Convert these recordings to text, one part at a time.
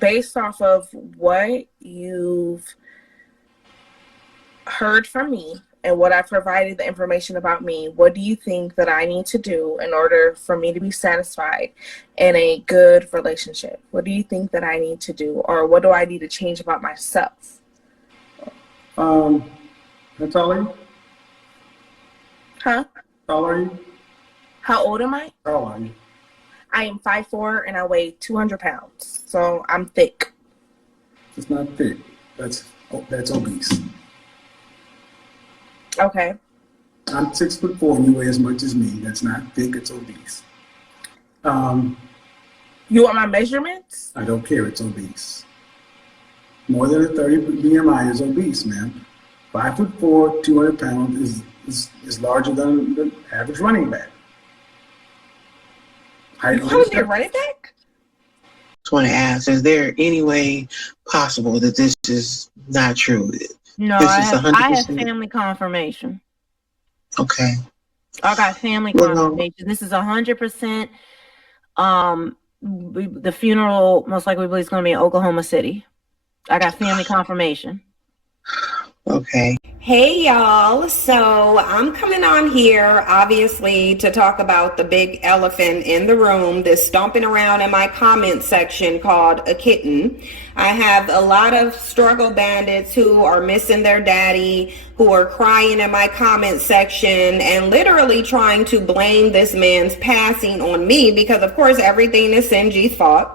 based off of what you've heard from me and what I provided the information about me, what do you think that I need to do in order for me to be satisfied in a good relationship? What do you think that I need to do, or what do I need to change about myself? How tall are you? Huh? How tall are you? How old am I? How old are you? I am 5'4" and I weigh 200 pounds. So I'm thick. It's not thick. That's obese. Okay. I'm 6'4" and you weigh as much as me. That's not thick, it's obese. You want my measurements? I don't care, it's obese. More than a 30 BMI is obese, man. 5'4", 200 pounds is larger than the average running back. You want to be a running back? I want to ask, is there any way possible that this is not true? No, I have family confirmation. Okay. I got family confirmation. This is 100%. The funeral most likely is going to be in Oklahoma City. I got family confirmation. Okay. Hey y'all, so I'm coming on here obviously to talk about the big elephant in the room that's stomping around in my comment section called a kitten. I have a lot of struggle bandits who are missing their daddy, who are crying in my comment section and literally trying to blame this man's passing on me because of course everything is Cindy's fault.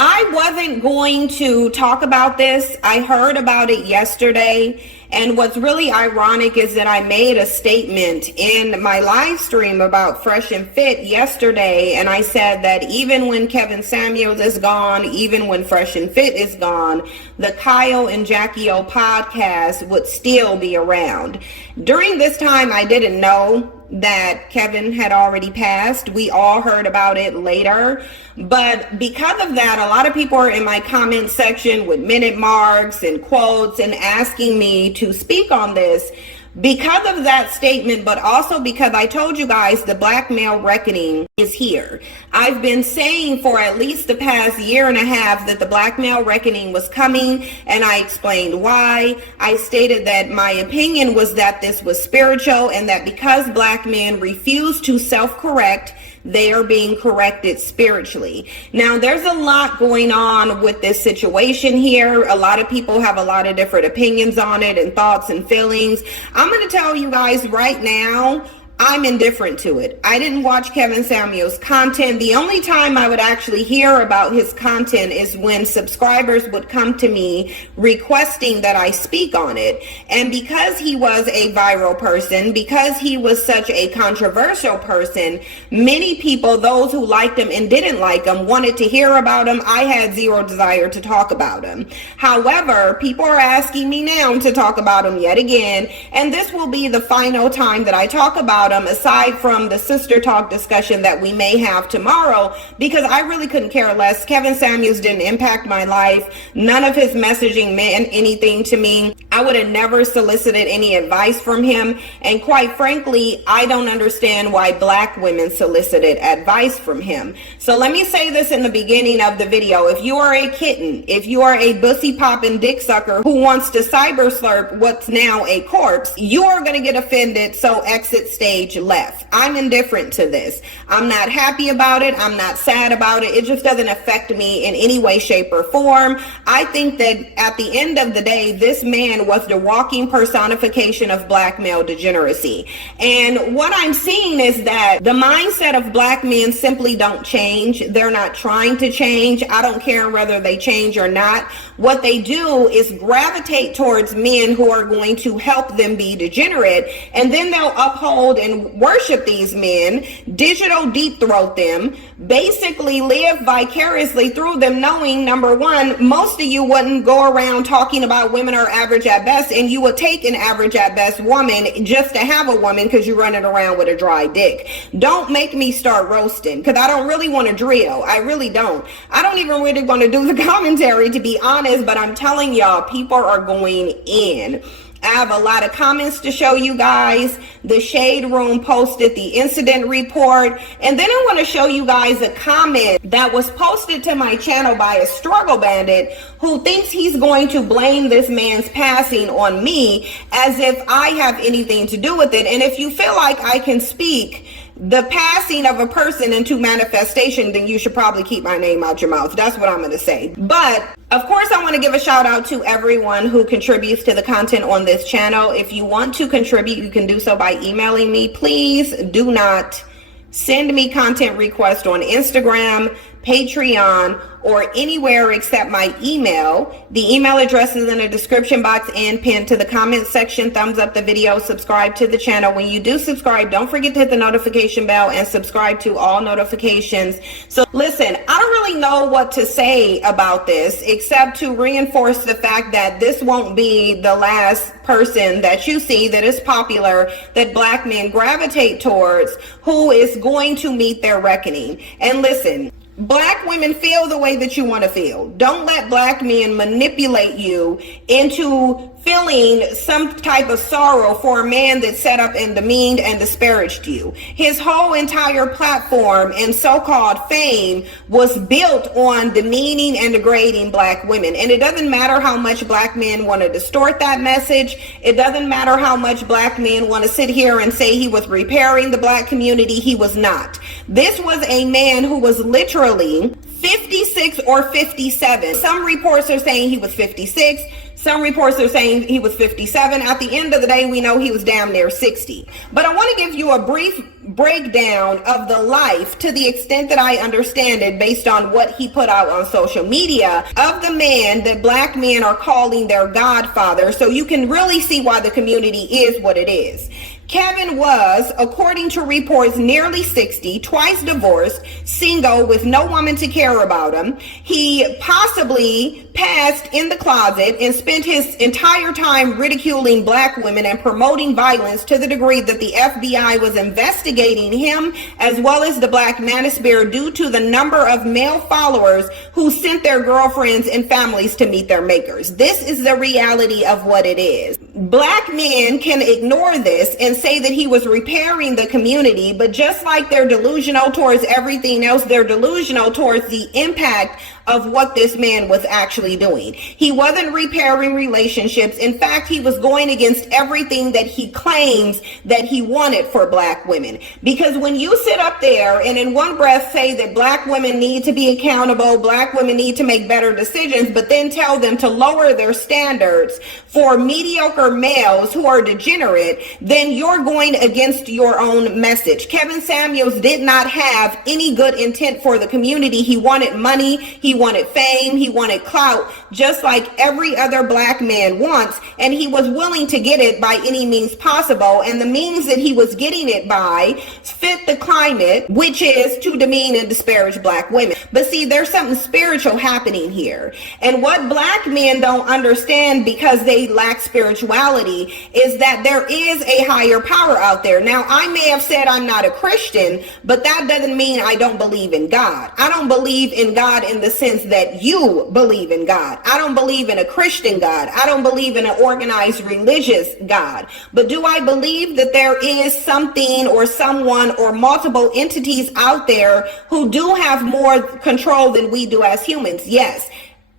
I wasn't going to talk about this. I heard about it yesterday. And what's really ironic is that I made a statement in my live stream about Fresh and Fit yesterday. And I said that even when Kevin Samuels is gone, even when Fresh and Fit is gone, the Kyle and Jackie O podcast would still be around. During this time, I didn't know that Kevin had already passed. We all heard about it later. But because of that, a lot of people are in my comment section with minute marks and quotes and asking me to speak on this because of that statement, but also because I told you guys the black male reckoning is here. I've been saying for at least the past year and a half that the black male reckoning was coming, and I explained why. I stated that my opinion was that this was spiritual and that because black men refuse to self-correct, they are being corrected spiritually. Now, there's a lot going on with this situation here. A lot of people have a lot of different opinions on it and thoughts and feelings. I'm going to tell you guys right now, I'm indifferent to it. I didn't watch Kevin Samuels' content. The only time I would actually hear about his content is when subscribers would come to me requesting that I speak on it. And because he was a viral person, because he was such a controversial person, many people, those who liked him and didn't like him, wanted to hear about him. I had zero desire to talk about him. However, people are asking me now to talk about him yet again. And this will be the final time that I talk about aside from the sister talk discussion that we may have tomorrow, because I really couldn't care less. Kevin Samuels didn't impact my life. None of his messaging meant anything to me. I would have never solicited any advice from him. And quite frankly, I don't understand why black women solicited advice from him. So let me say this in the beginning of the video. If you are a kitten, if you are a bussy popping dick sucker who wants to cyber slurp what's now a corpse, you are going to get offended. So exit stage left. I'm indifferent to this. I'm not happy about it. I'm not sad about it. It just doesn't affect me in any way, shape, or form. I think that at the end of the day, this man was the walking personification of black male degeneracy. And what I'm seeing is that the mindset of black men simply don't change. They're not trying to change. I don't care whether they change or not. What they do is gravitate towards men who are going to help them be degenerate, and then they'll uphold and worship these men, digital deep throat them, basically live vicariously through them, knowing, number one, most of you wouldn't go around talking about women are average at best, and you would take an average at best woman just to have a woman because you're running around with a dry dick. Don't make me start roasting, because I don't really want to drill. I really don't. I don't even really want to do the commentary, to be honest, but I'm telling y'all, people are going in. I have a lot of comments to show you guys. The Shade Room posted the incident report. And then I want to show you guys a comment that was posted to my channel by a struggle bandit who thinks he's going to blame this man's passing on me as if I have anything to do with it. And if you feel like I can speak the passing of a person into manifestation, then you should probably keep my name out your mouth. That's what I'm going to say. But of course, I want to give a shout out to everyone who contributes to the content on this channel. If you want to contribute, you can do so by emailing me. Please do not send me content requests on Instagram, Patreon, or anywhere except my email. The email address is in the description box and pinned to the comment section. Thumbs up the video, subscribe to the channel. When you do subscribe, don't forget to hit the notification bell and subscribe to all notifications. So listen, I don't really know what to say about this except to reinforce the fact that this won't be the last person that you see that is popular, that black men gravitate towards, who is going to meet their reckoning. And listen, black women, feel the way that you want to feel. Don't let black men manipulate you into feeling some type of sorrow for a man that set up and demeaned and disparaged you. His whole entire platform and so-called fame was built on demeaning and degrading black women. And it doesn't matter how much black men want to distort that message. It doesn't matter how much black men want to sit here and say he was repairing the black community. He was not. This was a man who was literally 56 or 57. Some reports are saying he was 56. Some reports are saying he was 57. At the end of the day, we know he was damn near 60. But I want to give you a brief breakdown of the life, to the extent that I understand it based on what he put out on social media, of the man that black men are calling their godfather, so you can really see why the community is what it is. Kevin was, according to reports, nearly 60, twice divorced, single, with no woman to care about him. He possibly passed in the closet and spent his entire time ridiculing black women and promoting violence to the degree that the FBI was investigating him as well as the black manosphere due to the number of male followers who sent their girlfriends and families to meet their makers. This is the reality of what it is. Black men can ignore this and say that he was repairing the community, but just like they're delusional towards everything else, they're delusional towards the impact of what this man was actually doing. He wasn't repairing relationships. In fact, he was going against everything that he claims that he wanted for black women. Because when you sit up there and in one breath say that black women need to be accountable, black women need to make better decisions, but then tell them to lower their standards for mediocre males who are degenerate, then you're going against your own message. Kevin Samuels did not have any good intent for the community. He wanted money, he wanted fame, he wanted clout, just like every other black man wants, and he was willing to get it by any means possible. And the means that he was getting it by fit the climate, which is to demean and disparage black women. But see, there's something spiritual happening here. And what black men don't understand, because they lack spirituality, is that there is a higher power out there. Now, I may have said I'm not a Christian, but that doesn't mean I don't believe in God. I don't believe in God in the sense that you believe in God. I don't believe in a Christian God. I don't believe in an organized religious God. But do I believe that there is something or someone or multiple entities out there who do have more control than we do as humans? Yes.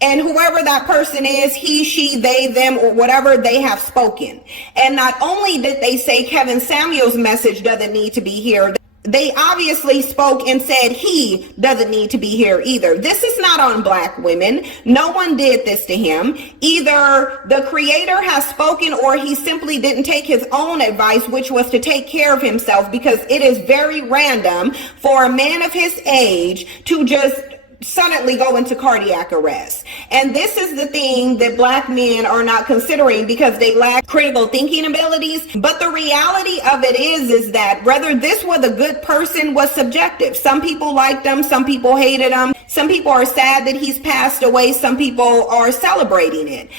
And whoever that person is, he, she, they, them, or whatever, they have spoken. And not only did they say Kevin Samuels' message doesn't need to be here, they obviously spoke and said he doesn't need to be here either. This is not on black women. No one did this to him. Either the creator has spoken or he simply didn't take his own advice, which was to take care of himself, because it is very random for a man of his age to just suddenly go into cardiac arrest. And this is the thing that black men are not considering because they lack critical thinking abilities. But the reality of it is that whether this was a good person was subjective. Some people liked him, some people hated him, some people are sad that he's passed away, some people are celebrating it.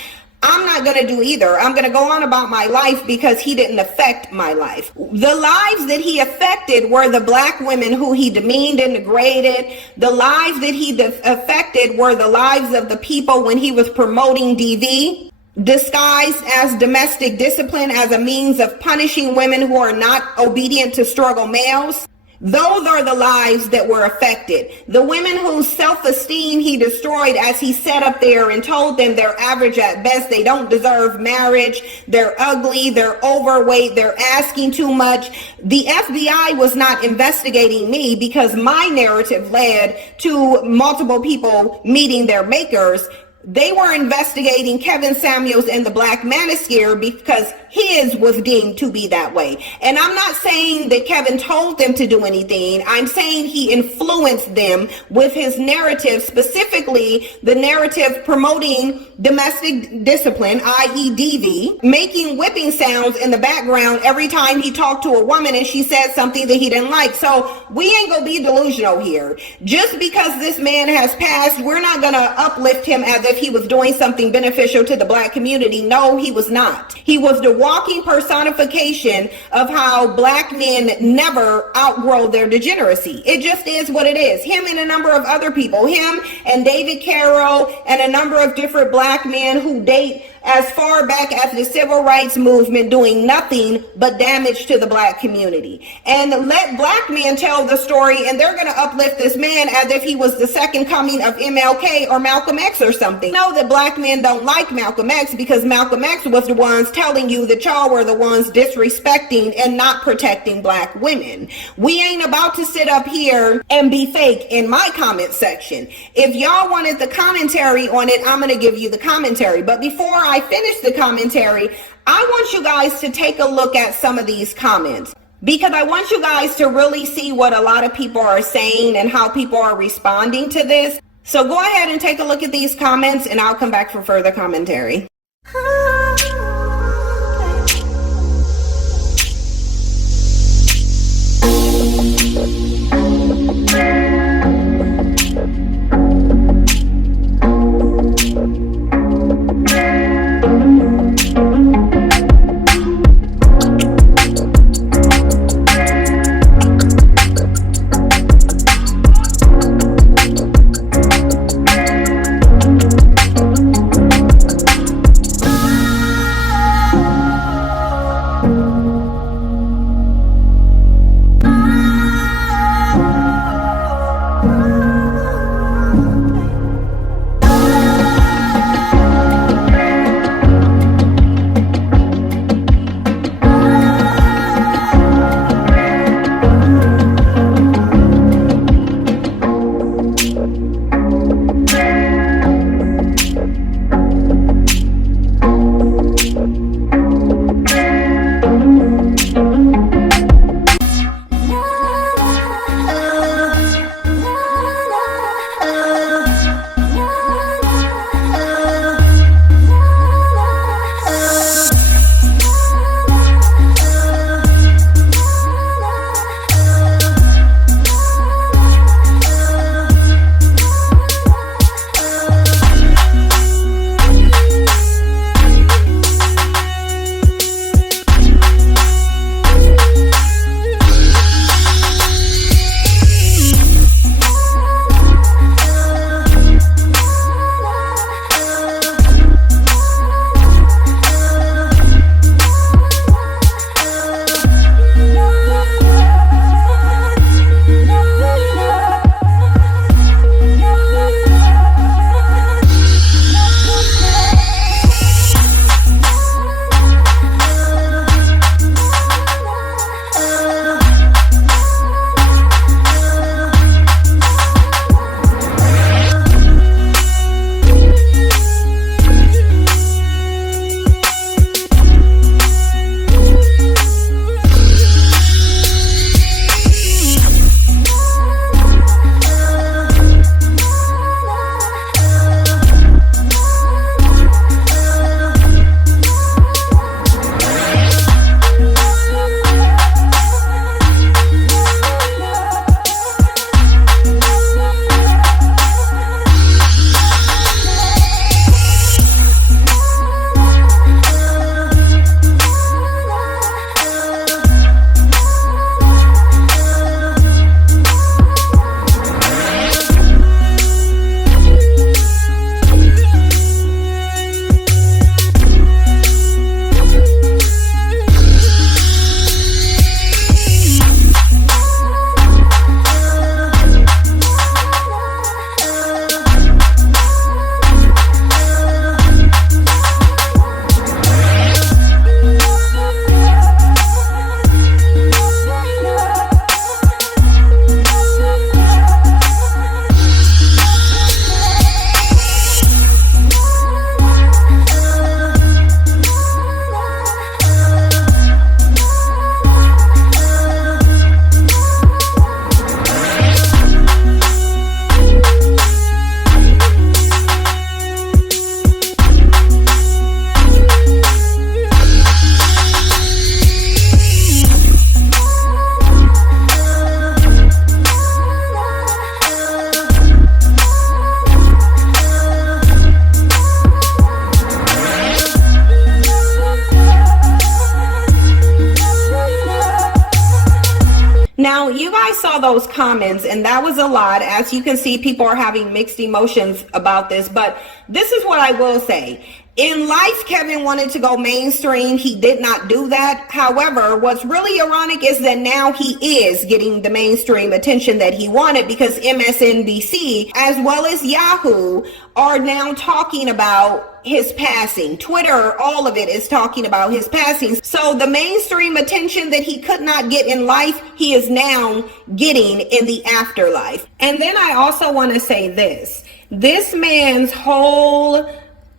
I'm not going to do either. I'm going to go on about my life because he didn't affect my life. The lives that he affected were the black women who he demeaned and degraded. The lives that he affected were the lives of the people when he was promoting DV. disguised as domestic discipline as a means of punishing women who are not obedient to struggle males. Those are the lives that were affected. The women whose self-esteem he destroyed as he sat up there and told them they're average at best, they don't deserve marriage, they're ugly, they're overweight, they're asking too much. The FBI was not investigating me because my narrative led to multiple people meeting their makers. They were investigating Kevin Samuels and the Black Manosphere because his was deemed to be that way. And I'm not saying that Kevin told them to do anything. I'm saying he influenced them with his narrative, specifically the narrative promoting domestic discipline, i.e. DV, making whipping sounds in the background every time he talked to a woman and she said something that he didn't like. So we ain't gonna be delusional here. Just because this man has passed, we're not gonna uplift him as if he was doing something beneficial to the Black community. No, he was not. He was the walking personification of how Black men never outgrow their degeneracy. It just is what it is. Him and a number of other people, him and David Carroll and a number of different Black men who date as far back as the civil rights movement, doing nothing but damage to the Black community. And let Black men tell the story, and they're going to uplift this man as if he was the second coming of MLK or Malcolm X or something. Know that Black men don't like Malcolm X because Malcolm X was the ones telling you that y'all were the ones disrespecting and not protecting Black women. We ain't about to sit up here and be fake in my comment section. If y'all wanted the commentary on it, I'm going to give you the commentary. But before I finish the commentary, I want you guys to take a look at some of these comments, because I want you guys to really see what a lot of people are saying and how people are responding to this. So go ahead and take a look at these comments and I'll come back for further commentary. saw those comments, and that was a lot. As you can see, people are having mixed emotions about this, but this is what I will say. In life, Kevin wanted to go mainstream. He did not do that. However, what's really ironic is that now he is getting the mainstream attention that he wanted, because MSNBC as well as Yahoo are now talking about his passing. Twitter, all of it is talking about his passing. So the mainstream attention that he could not get in life, he is now getting in the afterlife. And then I also want to say this man's whole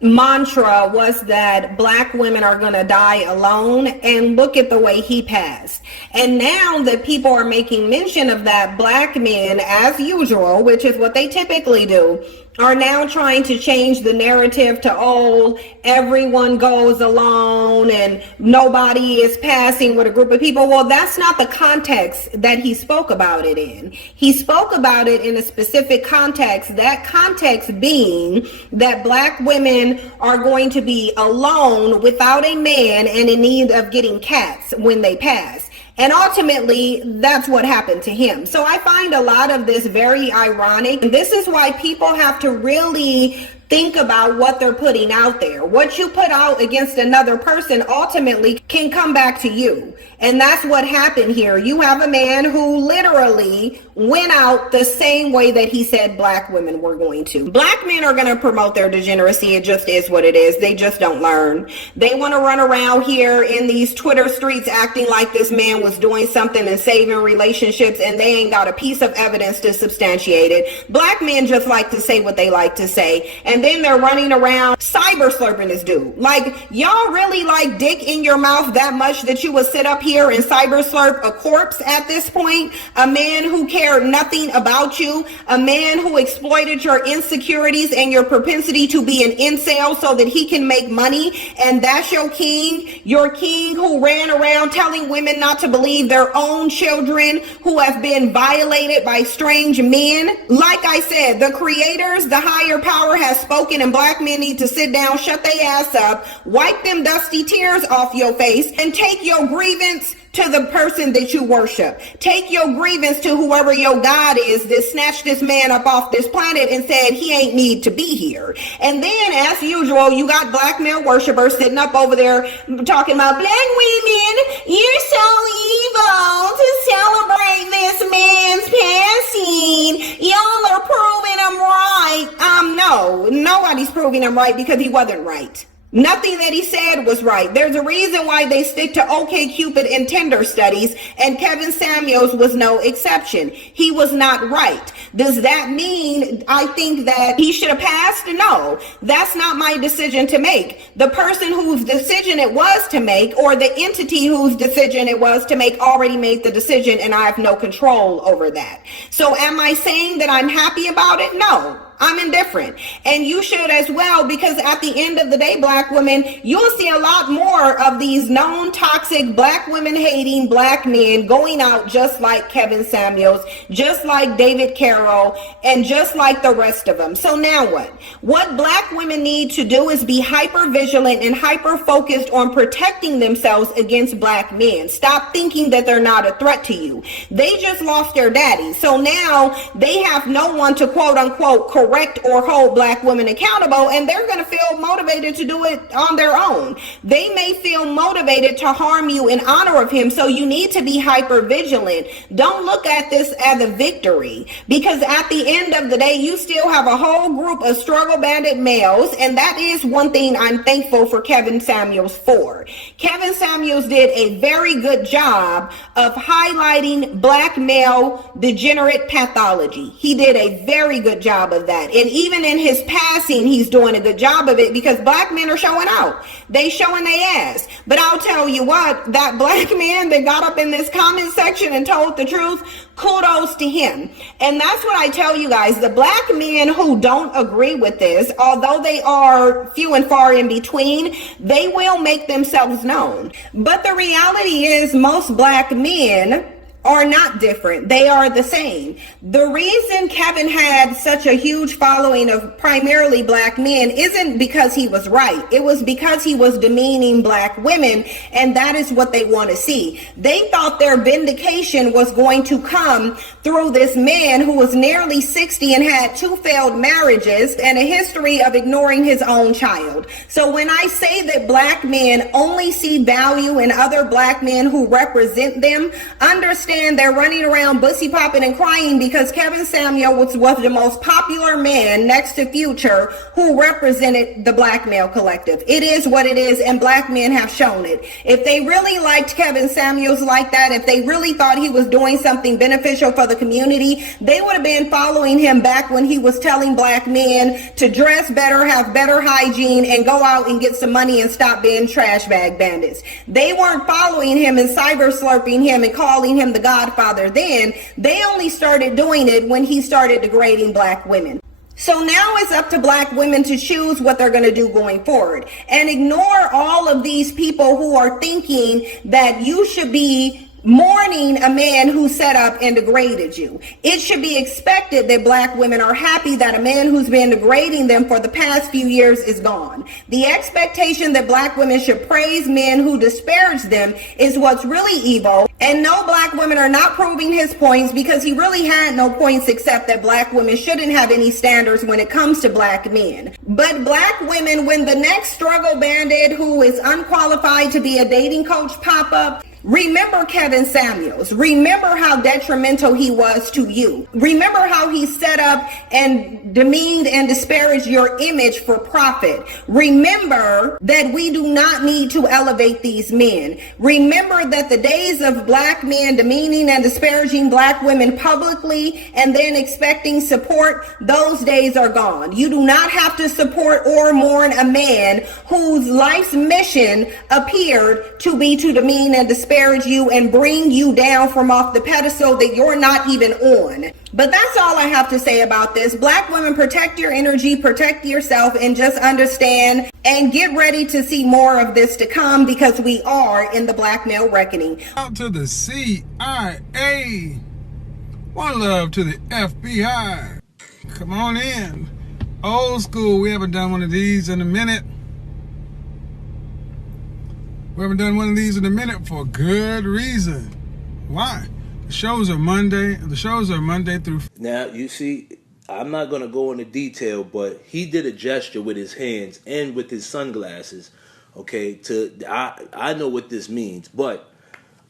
mantra was that black women are going to die alone, and look at the way he passed. And now that people are making mention of that, black men, as usual, which is what they typically do, are now trying to change the narrative to, oh, everyone goes alone and nobody is passing with a group of people. Well, that's not the context that he spoke about it in. He spoke about it in a specific context, that context being that black women are going to be alone without a man and in need of getting cats when they pass. And ultimately, that's what happened to him. So I find a lot of this very ironic. This is why people have to really think about what they're putting out there. What you put out against another person ultimately can come back to you. And that's what happened here. You have a man who literally went out the same way that he said black women were going to. Black men are going to promote their degeneracy. It just is what it is. They just don't learn. They want to run around here in these Twitter streets acting like this man was doing something and saving relationships, and they ain't got a piece of evidence to substantiate it. Black men just like to say what they like to say, and then they're running around cyber slurping this dude. Like, y'all really like dick in your mouth that much that you would sit up here and cyber slurp a corpse at this point? A man who cared nothing about you, a man who exploited your insecurities and your propensity to be an incel so that he can make money, and that's your king who ran around telling women not to believe their own children who have been violated by strange men. Like I said, the creators, the higher power has spoken, and black men need to sit down, shut their ass up, wipe them dusty tears off your face, and take your grievance to the person that you worship. Take your grievance to whoever your God is that snatched this man up off this planet and said he ain't need to be here. And then, as usual, you got black male worshipers sitting up over there talking about black women, you're so evil to celebrate this man's passing. Y'all are proving him right. No, nobody's proving him right, because he wasn't right. Nothing that he said was right. There's a reason why they stick to OkCupid and Tinder studies, and Kevin Samuels was no exception. He was not right. Does that mean I think that he should have passed? No, that's not my decision to make. The person whose decision it was to make, or the entity whose decision it was to make, already made the decision, and I have no control over that. So am I saying that I'm happy about it? No. I'm indifferent, and you should as well, because at the end of the day, black women, you'll see a lot more of these known toxic black women hating black men going out just like Kevin Samuels, just like David Carroll, and just like the rest of them. So now what? What black women need to do is be hyper vigilant and hyper focused on protecting themselves against black men. Stop thinking that they're not a threat to you. They just lost their daddy. So now they have no one to quote unquote correct or hold black women accountable, and they're going to feel motivated to do it on their own. They may feel motivated to harm you in honor of him, so you need to be hyper vigilant. Don't look at this as a victory, because at the end of the day, you still have a whole group of struggle bandit males, and that is one thing I'm thankful for Kevin Samuels for. Kevin Samuels did a very good job of highlighting black male degenerate pathology. He did a very good job of that. And even in his passing, he's doing a good job of it, because black men are showing out. They showing their ass. But I'll tell you what, that black man that got up in this comment section and told the truth, kudos to him. And that's what I tell you guys, the black men who don't agree with this, although they are few and far in between, they will make themselves known. But the reality is most black men are not different. They are the same. The reason Kevin had such a huge following of primarily black men isn't because he was right. It was because he was demeaning black women, and that is what they want to see. They thought their vindication was going to come through this man who was nearly 60 and had 2 failed marriages and a history of ignoring his own child. So when I say that black men only see value in other black men who represent them, understand they're running around bussy popping and crying because Kevin Samuel was the most popular man next to Future who represented the black male collective. It is what it is, and black men have shown it. If they really liked Kevin Samuels like that, if they really thought he was doing something beneficial for the community, they would have been following him back when he was telling black men to dress better, have better hygiene, and go out and get some money and stop being trash bag bandits. They weren't following him and cyber slurping him and calling him the Godfather then. They only started doing it when he started degrading black women. So now it's up to black women to choose what they're going to do going forward, and ignore all of these people who are thinking that you should be mourning a man who set up and degraded you. It should be expected that black women are happy that a man who's been degrading them for the past few years is gone. The expectation that black women should praise men who disparage them is what's really evil. And no, black women are not proving his points, because he really had no points except that black women shouldn't have any standards when it comes to black men. But black women, when the next struggle bandit who is unqualified to be a dating coach pop up, remember Kevin Samuels. Remember how detrimental he was to you. Remember how he set up and demeaned and disparaged your image for profit. Remember that we do not need to elevate these men. Remember that the days of black men demeaning and disparaging black women publicly and then expecting support, those days are gone. You do not have to support or mourn a man whose life's mission appeared to be to demean and disparage you and bring you down from off the pedestal that you're not even on. But that's all I have to say about this. Black women, protect your energy, protect yourself, and just understand and get ready to see more of this to come, because we are in the black male reckoning. Out to the CIA. One love to the FBI. Come on in. Old school. We haven't done one of these in a minute. We haven't done one of these in a minute for a good reason. Why? The shows are Monday through. Now, you see, I'm not going to go into detail, but he did a gesture with his hands and with his sunglasses. Okay, I know what this means, but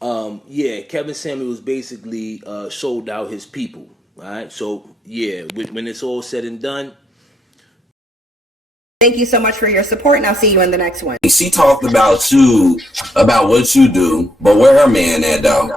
yeah, Kevin Samuels basically sold out his people. All right, so yeah, when it's all said and done. Thank you so much for your support, and I'll see you in the next one. She talked about you, about what you do, but where her man at though?